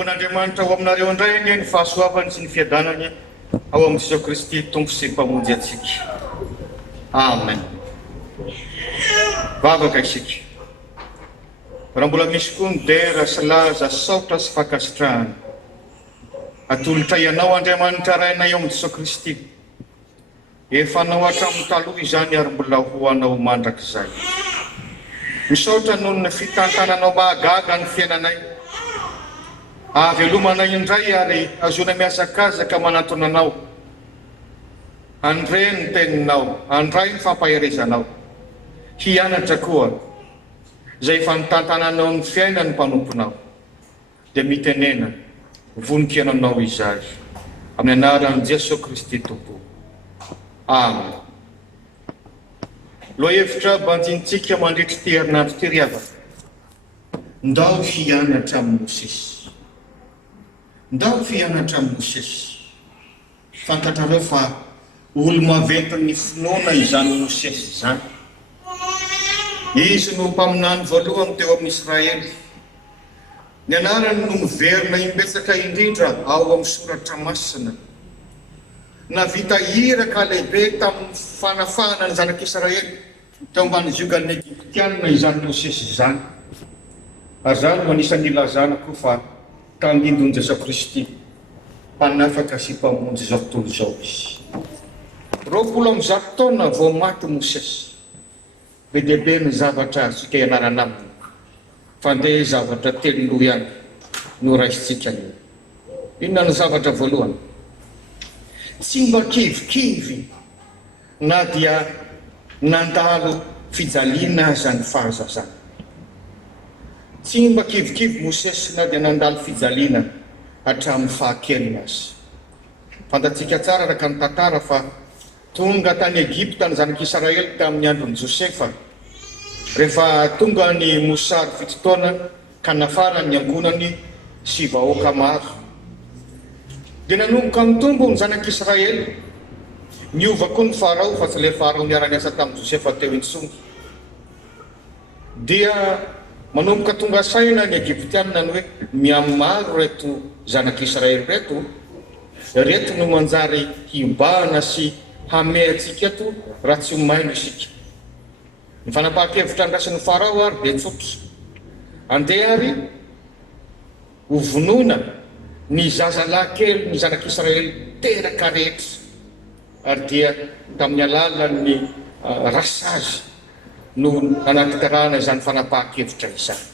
Tompon'Andriamanitra ao aminareo indray anie ny fahasoavany sy ny fiadanany ao amin'ny Jesosy Kristy tompo sy mpamonjy antsika. Amen. Vavaka isika. Raha mbola misy koa ny dera sy laza saotra sy fankasitrahana, atolotra ianao Andriamanitra rainay ao amin'ny Jesosy Kristy. Efa nao hatramin'ny taloha izany ary mbola hoanao mandrakizay. Misaotra noho ny fitantananao mahagaga ny fiainanay. Avelomanay indray ary azona miazakazaka manatona anao. Andre ny teninao, andray ny fampaherezanao. Hianatra koa izay fanitantananao ny fiainany mpanomponao. Dia mitenena voninkiananao izay amin'ny anaran'i Jesosy Kristy Tompo. Amen. Lohahevitra bandintsika mandritry ty herinandro ty riavaka. Ndao hianatra amin'ny Mosesy. Ndao hianatra amin'ny Mosesy. Fantatrareo fa olo maventy ny finoana izany Mosesy izany. Izy no mpaminany voalohany teo amin'ny Israely. Ny anarany no miverina imbetsaka indrindra ao amin'ny soratra masina. Navita iraka lehibe tamin'ny fanafahana ny zanak'Israely teo ambany ziogan'ny Egyptianina izany Mosesy izany. Ary zany no anisan'ny ilazana koa fa tandindon'i Jesosy Kristy mpanafaka sy mpamonjy izao tontolo izao izy. 20 taona vao maty Mosesy. Be dehibe ny zavatra azontsika ianarana aminy. Fandeha zavatra telo ihany no raisitsika io. Inona ny zavatra voalohany? Tsy mba kivikivy na dia nandalo fijaliana zany fahazazana. Tsy mba kivikivy Mosesy na dia nandalo fijaliana hatramin'ny fahakelina azy. Fantatsika tsara araka ny tantara fa tonga tany Egypta ny zanak'Israely tamin'ny andron'i Josefa. Rehefa tonga ny mosary fitotoana ka nafana ny angonany sy vahoaka maro. Dia nanomboka mitombo ny zanak'Israely. Niova koa ny Farao fa tsy le Farao niara-niasa tamin'i Josefa teo intsony. Dia manomboka tonga saina ny Egyptianina ny hoe miamaro reto zanak'Israely reto. Reto no manjary hibahana sy hamehantsika eto raha tsy homaino isika. Ny fanapahan-kevitra andrasin'ny Farao ary dia tsotra. Andeha ary hovonoina ny zazalahy kely ny zanak'Israely teraka rehetra. Ary dia tamin'ny alalan'ny rasazy no anaty-karahana izany fanapahan-kevitra izany.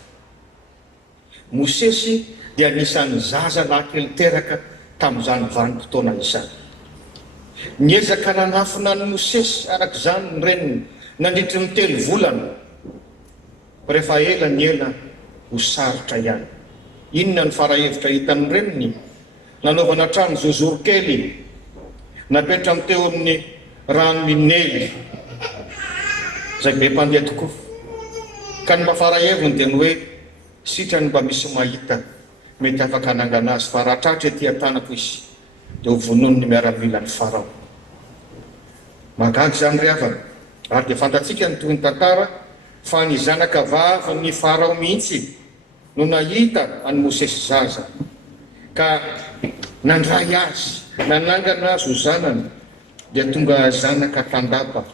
Mosesy dia anisan'ny zazalahy kely teraka tamin'izany vanim-potoana izany. Niezaka nanafina ny Mosesy arak'izany ny reniny nandritry ny 3 volana. Rehefa ela ny ela ho sarotra ihany. Inona ny farahevitra hitan'ny reniny? Nanaovana trano zozoro kely napetrany teo amin'ny rano Nily izay be mpandeha tokoa. Ka ny mba faraheviny dia ny hoe sitrany mba misy mahita mety afaka hanangana azy fa raha tratra ety an-tanako izy dia ho vonony ny miaramila ny Farao. Magaga izany riavana. Ary dia fantatsika ny toy ny tantara fa ny zanaka vavy ny Farao mihitsy no nahita any Mosesy zaza ka nandray azy, nanangana azy ho zanany, dia tonga zanaka tandapa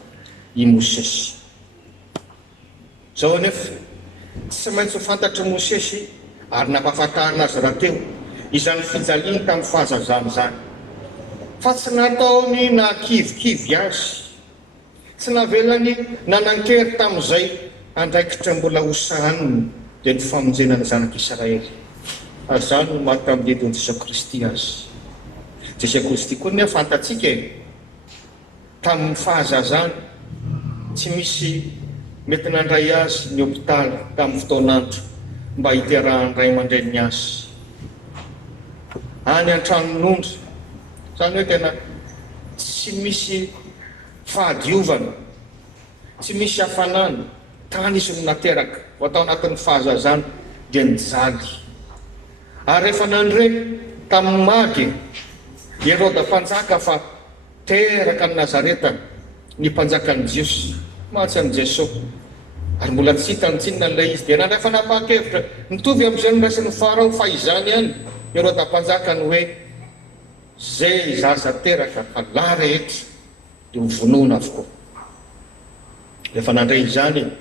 i Mosesy. Zao anefa tsy maintsy fantatry Mosesy ary nampahafantarina azy rahateo izany fijaliany tamin'ny fahazazany zany. Fa tsy nataony nakivikivy azy, tsy navelany nanankery tamin'izay andraikitra mbola hosahaniny dia ny famonjena ny zanak'Israely. Ary zany no maty tamin'ny edon'i Jesosy Kristy azy. Jesosy Kristy koa nefa fantatsika tamin'ny fahazazany tsy misy mety nandray azy ny hôpitaly tamin'ny fotoanandro mba hiterahan'ny ray aman-dreniny azy. Any an-tranon'ondry. Zany hoe tena tsy misy fahadiovana, tsy misy hafanana, tany izy no nateraka ho atao anatin'ny fahazazana dia nijaly. Ary rehefa nandre tamin'ny magy Heroda mpanjaka fa teraka ny Nazareta ny mpanjakan'i Jesosy, matsy an'i Jesosy. Ary mbola tsy hitany tsinona ilay izy dia nandray fanapahan-kevitra mitovy amin'izay niraisy ny Farao fa izany ihany ireo tampanjaka ny hoe zay zaza teraka ka la rehetra dia ho vonoina avokoa. Rehefa nandray izany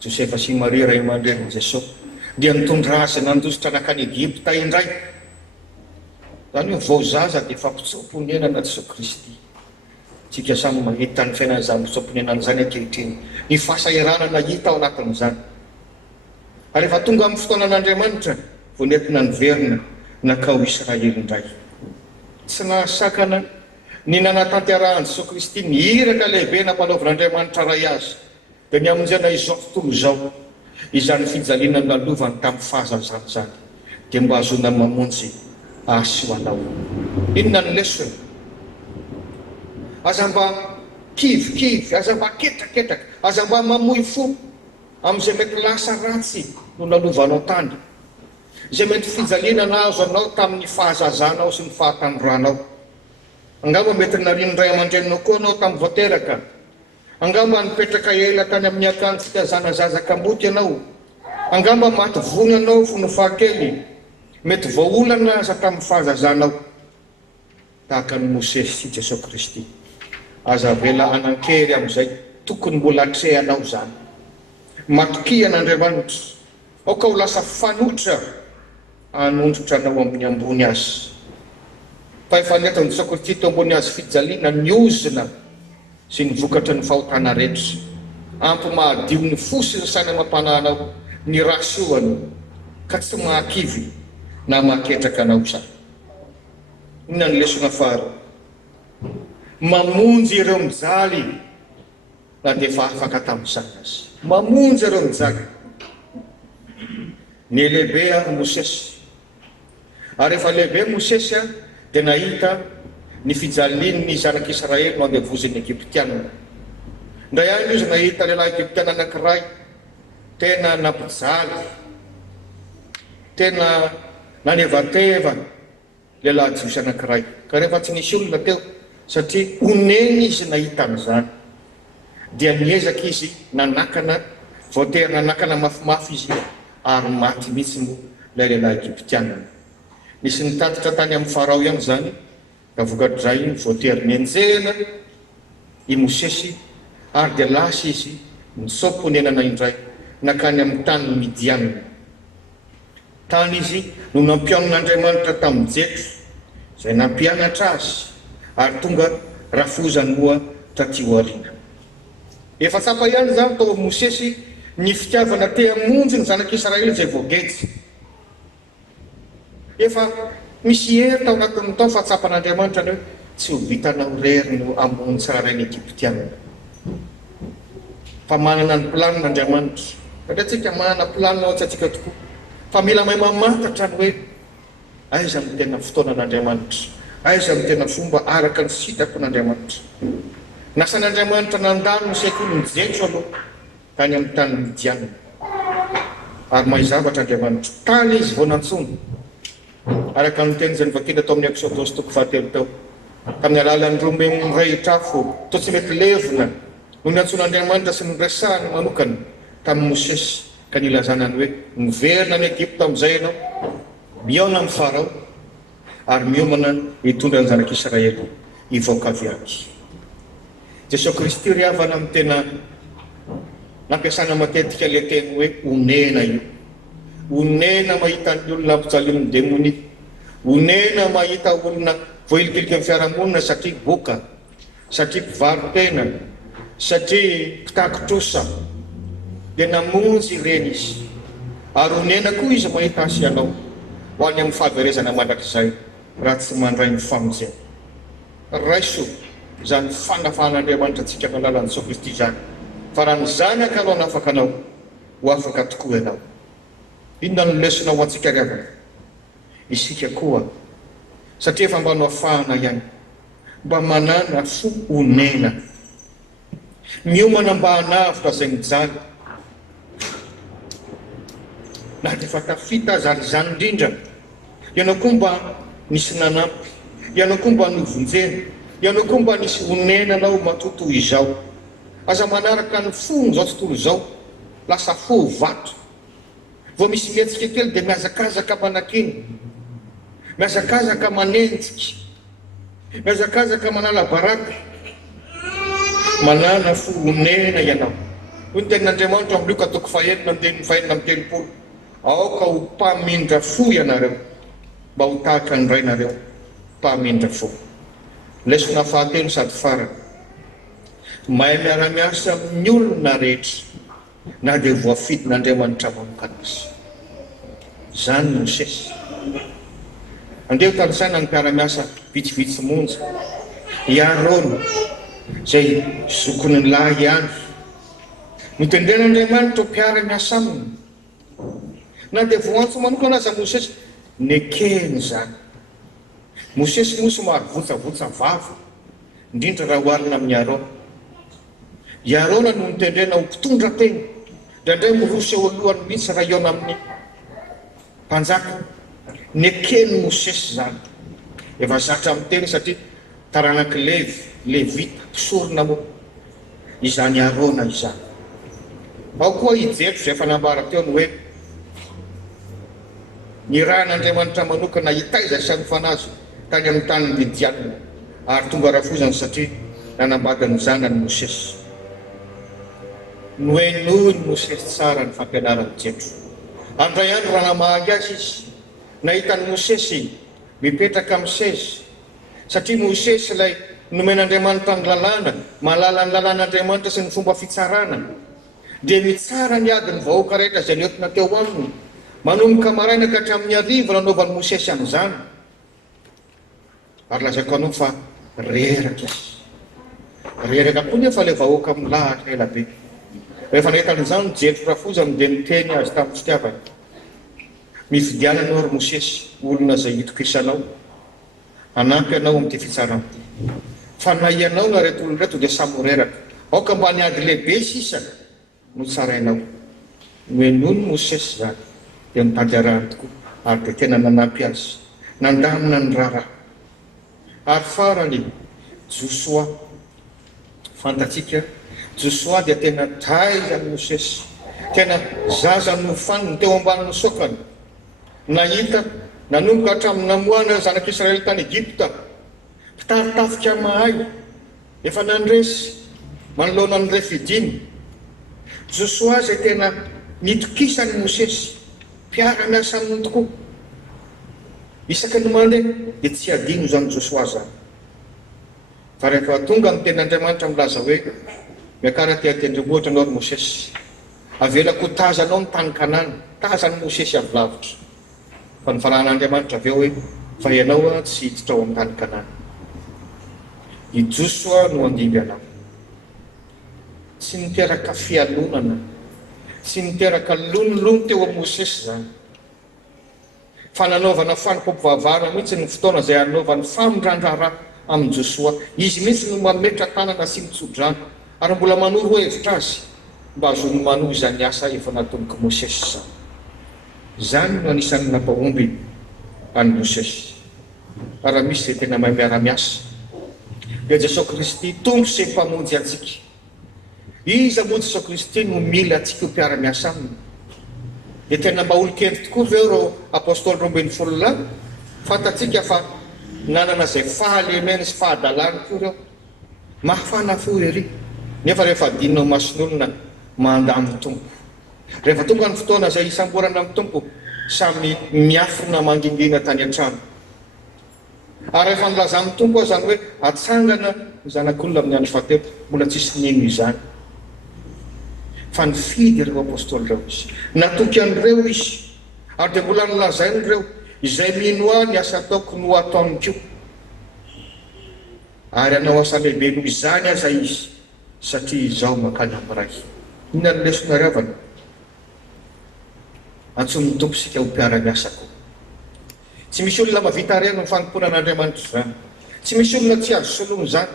Josefa sy Maria ray aman-dren'i Jesosy dia nitondra azy nandositra nakany Egipta indray. Zany hoe vao zaza dia fampitsoponenana Jesosy Kristy. Tsika samy mahita ny fiainana izany mpitsoponenana izany ankehitriny, ny fahasahiranana hita ao anatin'izany. Ary rehefa tonga amin'ny fotoanan'Andriamanitra vao nentina niverina nakao Israely indray. Tsy nahasakana ny nanatanterahany Jesosy Kristy ny hiraka lehibe nampanaovan'Andriamanitra ray azy dia ny amonjena izao tontolo izao izany fijaliana nalovany tamin'ny fahazazana zany dia mba azona mamonjy asy ho anao. Inona ny lesona? Aza mba kivikivy, aza mba ketraketraka, aza mba mamoy fo amin'izay mety lasa ratsy no nalovanao tany, izay mety fijaliana nazo anao tamin'ny fahazazanao sy ny fahatandroanao. Angamba mety narino ray aman-drenao koa anao tamin'ny voateraka, angamba nipetraka ela tany amin'ny akanjo fitazana zazakamboty ianao, angamba maty vony anao fony fahakely, mety voaolana aza tamin'ny fahazazanao. Tahaka ny Mosesy sy Jesosy Kristy, aza vela anan-kery amin'izay tokony mbola atrehanao zany. Matokian'Andriamanitra ao ka ho lasa fanotra anondrotra anao amin'ny ambony azy. Fa efa netan'i Jesosy Kristy teo ambony azy fijaliana niozina sy ny vokatra ny fahotana rehetra, ampy mahadio ny fosiny sany amam-pananao ny rasoany ka tsy mahakivy na mahaketraka anao zany. Inona ny lesona faharoa? Mamonjy ireo mijaly na dia efa afaka tamin'izany azy. Mamonjy ireo mijaly. Ny lehibe Mosesy, ary rehefa lehibe Mosesy dia nahita ny fijalian'ny zanak'Israely no andevoziny Egiptianina. Ndray andro izy nahita lehilahy Egiptiana anankiray tena nampijaly, tena nanevateva lehilahy jiosy anankiray. Ka rehefa tsy nisy olona teo satria oneny izy nahita an'izany dia niezaka izy nanakana, voatery nanakana mafimafy izy ary maty mihitsy mo ilay lehilahy Egiptiana. Nisy nitatitra tany amin'ny Farao ihany zany ka vokatrizay voatery nienjena i Mosesy ary dia lasa izy nisoponenana indray nakany amin'ny tany Midianina. Tany izy no nampianon'Andriamanitra tamin'ny jetro izay nampianatra azy ary tonga rafozany moa taty aoriana. Efa tsapa ihany zany tao Mosesy ny fitiavana te hamonjy ny zanak'Israely izay voagetsy. Efa misy hery tao anatin'ny tao fa tsapan'Andriamanitra ny hoe tsy ho vitanao rery no hamonjy tsara ny Egiptianina. Fa manana ny planin'Andriamanitra. Satria tsika manana planina ao antsika tokoa. Fa mila mahay mamantatra ny hoe aiza ny tena fotoanan'Andriamanitra, aiza ny tena fomba araka ny sitako n'Andriamanitra. Nasan'Andriamanitra nandalo ny sekoly ny jetro aloha tany amin'ny tany Midianina. Ary mahay zavatra Andriamanitra. Tany izy vao nantsony. Araka ny teny izay nivakiana tao amin'ny Exodosy toko fahatelo tao. Tamin'ny alalan'ny rombeny raitrafo toa tsy mety levona no niantson'Andriamanitra sy niresahany manokana tamin'ny Mosesy ka nilazanany hoe miverina ny Egipta amin'izay ianao, miaona amin'ny Farao ary miomana hitondra ny zanak'Israely hivoaka avy any. Jesosy Kristy ry havana amin'ny tena nampiasana matetika ilay teny hoe onena io. Onena mahita ny olona ampijalian'ny demoni, onena mahita olona voahilikilika amin'ny fiarahamonina satria boka, satria mpivarotena, satria mpitakitrosa, dia namonjy ireny izy. Ary onena koa izy mahita azy ianao ho any amin'ny fahaverezana mandrakizay raha tsy mandray ny famonjena. Raiso izany fanafahan'Andriamanitra antsika amin'ny alalan'i Jesosy Kristy izany. Fa raha ny zanaka anao nafaka anao ho afaka tokoa ianao. Inona no lesona ho antsika ry havana? Isika koa satria efa mba noafahana ihany mba manana fo onena, miomana mba hanavitra izay mijaly na dia efa tafita azy ary izany indrindra. Ianao koa mba nisy nanampy, ianao koa mba novonjena, ianao koa mba nisy onena anao matoto izao. Aza manaraka ny fony izao tontolo izao lasa fo vato. Vao misy mietsika kely dia miazakazaka manakiny. miazakazaka manenjika, miazakazaka manala baraka, manana fonena ianao. Hoy ny tenin'Andriamanitra amin'ny Luka 4:29-30. Aoka ho mpamindra fo ianareo, mba ho tahaka ny rainareo mpamindra fo. Lesona fahatelo sady farany, mahay miara-miasa amin'ny olona rehetra na dia voafidin'Andriamanitra manokana azy. Zany Mosesy. Andeha tanisaina ny mpiara-miasa vitsivitsy monja. I Arona izay zokony ny lahy ihany, nitendren'Andriamanitra mpiara-miasa aminy. Na dia voantso manokana aza Mosesy, nekeny zany. Mosesy moa somary votsavotsa vava, indrindra raha oharina amin'ny Arona. I Arona no nitendrena ho mpitondra tena, indraindray mirosy eo alohany mihitsy raha iona amin'ny mpanjaka. Nekeny Mosesy zany. Efa zatra amin'ny teny satria taranaky Levita, mpisorona moa. Izany Arona izany. Ao koa i Jetro izay efa nambara teo ny hoe ny rahan'Andriamanitra manokana hitaiza sy fanazy tany amin'ny tany Midianina, ary tonga rafozany satria nanambady ny zanany Mosesy. Noenoiny Mosesy tsara ny fampianarany Jetro. Andray andro raha namagy azy izy, nahitany Mosesy mipetraka amin'ny sezy, satria Mosesy ilay nomen'Andriamanitra ny lalàna, mahalala ny lalàn'Andriamanitra sy ny fomba fitsarana, dia mitsara ny ady ny vahoaka rehetra izay nentina teo aminy. Manomboka maraina ka hatramin'ny hariva nanaovan'i Mosesy amin'izany. Ary lazako anao fa reraka izy. Reraka koa nefa ilay vahoaka milahatra ela be. Rehefa nahitan'izany Jetro rafozany dia niteny azy tamin'ny fitiavany, mifidiana anao ry Mosesy, olona izay hitokisanao, hanampy anao amin'ity fitsarana ity. Fa na ianao na reto olona reto dia samy reraka. Aoka mba niady lehibe sisa no tsarainao. Noenony Mosesy zany dia mitady arahany tokoa, ary dia tena nanampy azy, nandamina ny raharaha. Ary farany Josoa, fantatsika Josoa dia tena taizany Mosesy, tena zaza nofaniny teo ambanin'ny sokany, nahita nanomboka hatramin'ny namoana zanak'Israely tany Egypta, mpitaritafika mahay, efa nandresy manoloana ny refidiny. Josoa izay tena nitokisany Mosesy, mpiara-miasa aminy tokoa. Isaky ny mandeha dia tsy adino zany Josoa zany. Fa rehefa tonga ny tenin'Andriamanitra milaza hoe miakara ty tendrombohitra anao ry Mosesy, avelako tazanao ny tany Kanana, tazany Mosesy avy lavitra. Fa ny farahan'Andriamanitra avy eo hoe fa ianao tsy hiditra ao amin'ny tany Kanana. I Josoa no andimby anao. Tsy niteraka fialonana, tsy niteraka lonolono teo amin'ny Mosesy zany. Fa nanaovana fanompompivavahana mihitsy ny fotoana izay anaovany famindrandrara amin'ny Josoa. Izy mihitsy no mametra tanana sy mitsodrano, ary mbola manoro hevitra azy mba azony manohy izany asa efa natomboky Mosesy zany. Zany no anisan'ny nampahomby any Mosesy. Raha misy izay tena mahay miara-miasa dia Jesosy Kristy tombo sy mpamonjy antsika. Iza moa Jesosy Kristy no mila antsika ho mpiara-miasa aminy. Dia tena mba olo-kely tokoa ve reo apôstôly 12 fantatsika fa nanana izay fahalemeny sy fahadalany koa reo, mafana fo ery. Nefa rehefa adinonao mason'olona mandamy tompo, rehefa tonga ny fotoana izay isamborana amin'ny tompo, samy miafina mangingina tany an-trano. Ary rehefa nilaza amin'ny tompo zany hoe atsangana zanak'olona amin'ny andro fahatelo, mbola tsisy nino izany. Fa nifidy ireo apôstôly reo izy, natoky an'ireo izy, ary dia mbola nilazainy ireo izay mino ahy ny asa ataoko no ataony koa. Ary anao asa lehibe noho izany aza izy, satria izao makany amiray. Inona ny lesona riavana? Antsoin'ny tompo sika ho mpiara-miasa koa. Tsy misy olona mavita reny ny fanomponan'Andriamanitra zany. Tsy misy olona tsy azo solomy zany.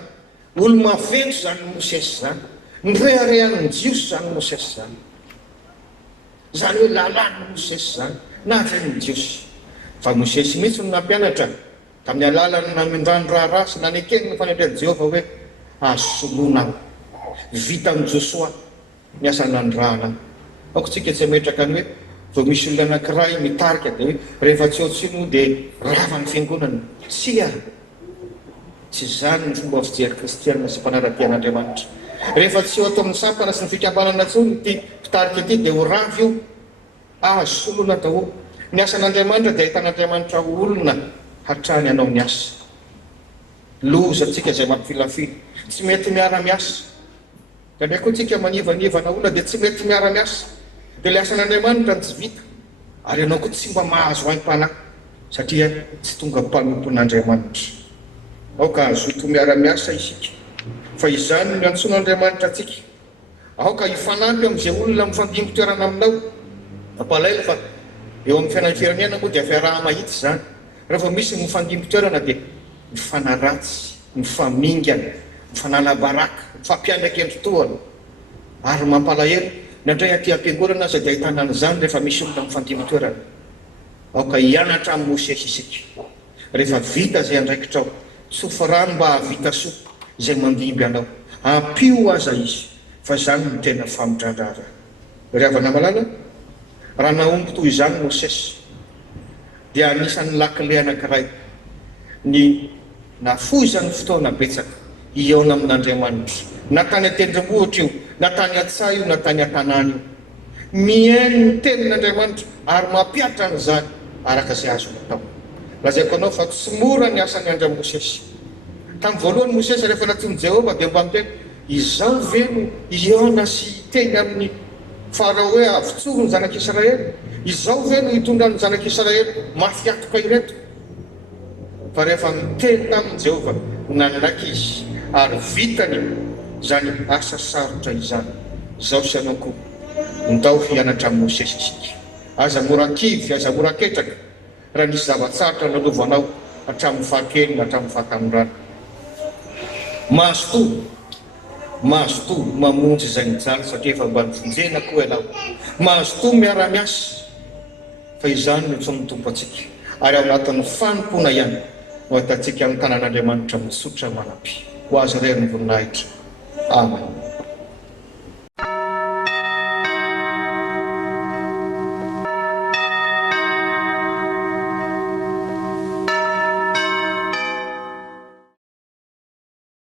Olo maventy zany Mosesy zany. Nireharehan'ny jiosy zany Mosesy zany. Zany hoe lalàny Mosesy zany, na reny jiosy. Fa Mosesy mihitsy no nampianatra tamin'ny alalany namindrany raharaha sy nanekeny ny fanendreny Jehovah hoe azo solona aho. Vita amin'ny Josoa ny asa nandrahana. Aoko tsika tsy metraka ny hoe vao misy olona anankiray mitarika dia hoe rehefa tsy ohatsino dia ravany fiangonana tsia tsy zany ny fomba fijery kristianina sy mpanara-pian'Andriamanitra. Rehefa tsy eo atao amin'ny sampana sy ny fikambanana tsony ty mpitarika ity dia ho ravy io azo solona daholo. Ny asan'Andriamanitra dia ahitan'Andriamanitra olona hatrany anao ny asa. Loza antsika izay mampifilafily tsy mety miara-miasa. Ka ndraiky koa tsika manivana olona dia tsy mety miara-miasa. Dia ilay asan'Andriamanitra tsy vita ary ianao koa tsy mba mahazo haim-panahy satria tsy tonga mpanompon'Andriamanitra. Aoka azoto miara-miasa isika fa izany no antsoan'Andriamanitra atsika. Aoka hifanampy amin'izay olona mifandimby-toerana aminao. Mampalahelo fa eo amin'ny fiainan'ny firenena moa dia fiaraha-mahitsy zany. Rehefa misy mifandimby-toerana dia mifanaratsy, mifamingana, mifanala-baraka, mifampiandraky andro-toana. Ary mampalahelo nandray aty am-piangonana aza dia ahitana an'izany rehefa misy olona mifandimby-toerana. Aoka hianatra amin'ny Mosesy isika. Rehefa vita zay andraikitrao, tsofa rano mba havita soa izay mandimby anao. Ampio aza izy fa zany no tena famindrandrara. Ry havana malala, raha naomby toy izany Mosesy dia anisan'ny lakile anankiray ny nafoizan'ny fotoana betsaka hiaona amin'Andriamanitra. Na tany an-tendrombohitra io, na tany an-tsaha io, na tany an-tanàna io, mihaino ny tenin'Andriamanitra ary mampiatra an'izany araka izay azo atao. Lazaiko anao fa tsy mora ny asan'ny andra Mosesy. Tamin'ny voalohany Mosesy rehefa natony Jehovah dia mba miteny izao ve no hiaona sy teny amin'ny farao hoe avitsoro ny zanak'Israely? Izao ve no hitondra ny zanak'Israely mafy atoka ireto? Fa rehefa miteny tamin'ny Jehovah nanaiky izy ary vitany zany asa sarotra izany. Izao sy anao koa ndao hianatra amin'ny Mosesy isika. Aza mora kivy, aza mora ketraka raha nisy zavatsarotra nalovanao hatramin'ny fahakeliny hatramin'ny fahatanyorana. Mahazo to mamonjy izay mijaly satria efa mba nivonjena koa ianao. Mahazo to miara-miasa fa izany no tsony tompo atsika ary ao anatin'ny fanompona ihany no ahitatsika amin'ny tanàn'Andriamanitra mitsotra manampy. Ho azy irery ny voninahitra. Amen.